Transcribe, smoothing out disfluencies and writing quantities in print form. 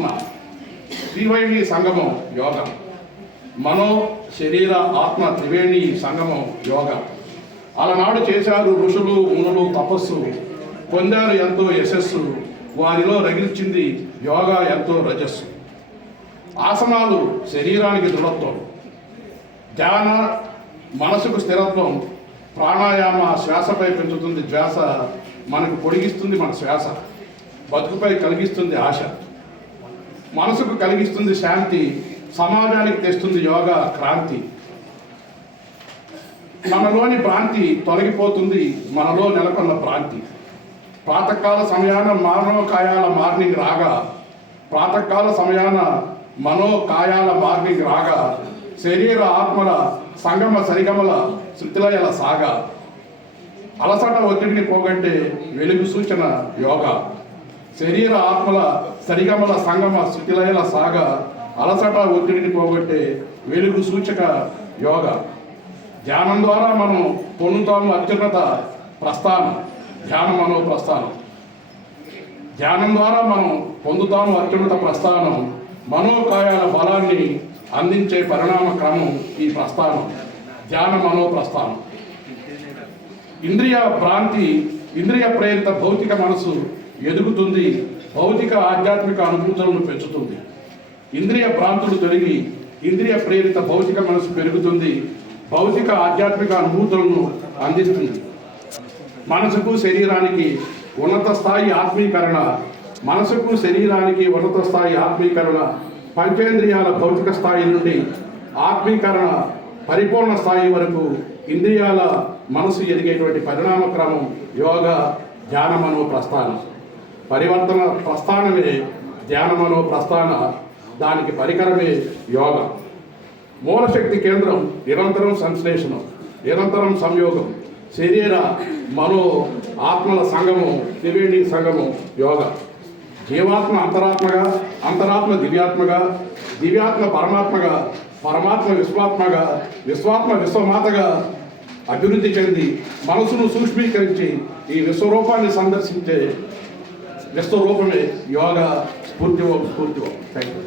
ఆసన, త్రివేణి సంగమం యోగా. మనో శరీర ఆత్మ త్రివేణి సంగమం యోగా. అలనాడు చేశారు ఋషులు మునులు తపస్సు, పొందారు ఎంతో యశస్సు, వారిలో రగిల్చింది యోగా ఎంతో రజస్సు. ఆసనాలు శరీరానికి దృఢత్వం, ధ్యాన మనసుకు స్థిరత్వం, ప్రాణాయామ శ్వాసపై పెంచుతుంది ధ్యాస, మనకు పొడిగిస్తుంది మన శ్వాస, బతుకుపై కలిగిస్తుంది ఆశ, మనసుకు కలిగిస్తుంది శాంతి, సమాజానికి తెస్తుంది యోగా క్రాంతి. మనలోని భ్రాంతి తొలగిపోతుంది మనలో నెలకొన్న భ్రాంతి. ప్రాతకాల సమయాన మనోకాయాల మార్నింగ్ రాగా, ప్రాతకాల సమయాన మనోకాయాల మార్నింగ్ రాగా, శరీర ఆత్మల సంగమ సరిగమల శృతిలయల సాగా. అలసట ఒత్తిడిని పోగొట్టే వెలుగు సూచన యోగా. శరీర ఆత్మల సరిగమల సంగమ శృతిలయల సాగా, అలసట ఒత్తిడిని పోగొట్టే వెలుగు సూచక యోగా. ధ్యానం ద్వారా మనం పొందుతాము అత్యున్నత ప్రస్థానం, ధ్యానం మనో ప్రస్థానం. ధ్యానం ద్వారా మనం పొందుతాము అత్యున్నత ప్రస్థానం, మనోకాయాల బలాన్ని అందించే పరిణామ క్రమం ఈ ప్రస్థానం, ధ్యాన మనో ప్రస్థానం. ఇంద్రియ భ్రాంతి, ఇంద్రియ ప్రేరిత భౌతిక మనసు ఎదుగుతుంది, భౌతిక ఆధ్యాత్మిక అనుభూతులను పెంచుతుంది. ఇంద్రియ భ్రాంతులు తొలగి ఇంద్రియ ప్రేరిత భౌతిక మనసు పెరుగుతుంది, భౌతిక ఆధ్యాత్మిక అనుభూతులను అందిస్తుంది. మనసుకు శరీరానికి ఉన్నత స్థాయి ఆత్మీకరణ, మనసుకు శరీరానికి ఉన్నత స్థాయి ఆత్మీకరణ, పంచేంద్రియాల భౌతిక స్థాయి నుండి ఆత్మీకరణ పరిపూర్ణ స్థాయి వరకు ఇంద్రియాల మనసు ఎదిగేటువంటి పరిణామ క్రమం యోగా ధ్యానమనో ప్రస్థానం. పరివర్తన ప్రస్థానమే ధ్యానమనో ప్రస్థాన, దానికి పరికరమే యోగా. మూలశక్తి కేంద్రం నిరంతరం సంశ్లేషణం, నిరంతరం సంయోగం, శరీర మనో ఆత్మల సంగమం, త్రివేణి సంగమం యోగా. జీవాత్మ అంతరాత్మగా, అంతరాత్మ దివ్యాత్మగా, దివ్యాత్మ పరమాత్మగా, పరమాత్మ విశ్వాత్మగా, విశ్వాత్మ విశ్వమాతగా అభివృద్ధి చెంది మనసును సూక్ష్మీకరించి ఈ విశ్వరూపాన్ని సందర్శించే విశ్వరూపమే యోగా. స్ఫూర్తివం. Thank you.